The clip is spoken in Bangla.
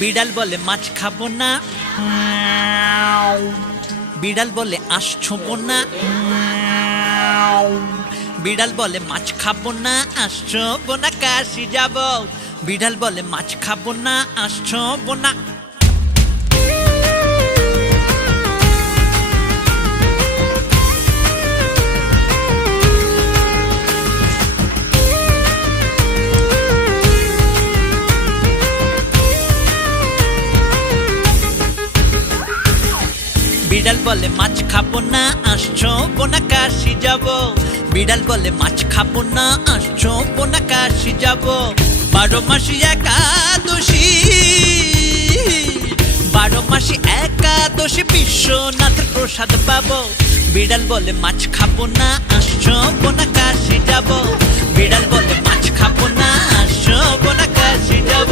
বিড়াল বলে মাছ খাবো না, বিড়াল বলে আসছো না, বিড়াল বলে মাছ খাবো না, আসছো না, কাশি যাব। বিড়াল বলে মাছ খাবো না, আসছো না। বিড়াল বলে মাছ খাবো না, আসছো না, কাশি যাব। বিড়াল বলে মাছ খাবো না, আসছো না, কাশি যাব। 12 মাসি একাদশী, 12 মাসি একাদশী বিশ্বনাথের প্রসাদ পাবো। বিড়াল বলে মাছ খাবো না, আসছো না, কাশি যাব। বিড়াল বলে মাছ খাবো না, আসছো না, কাশি যাব।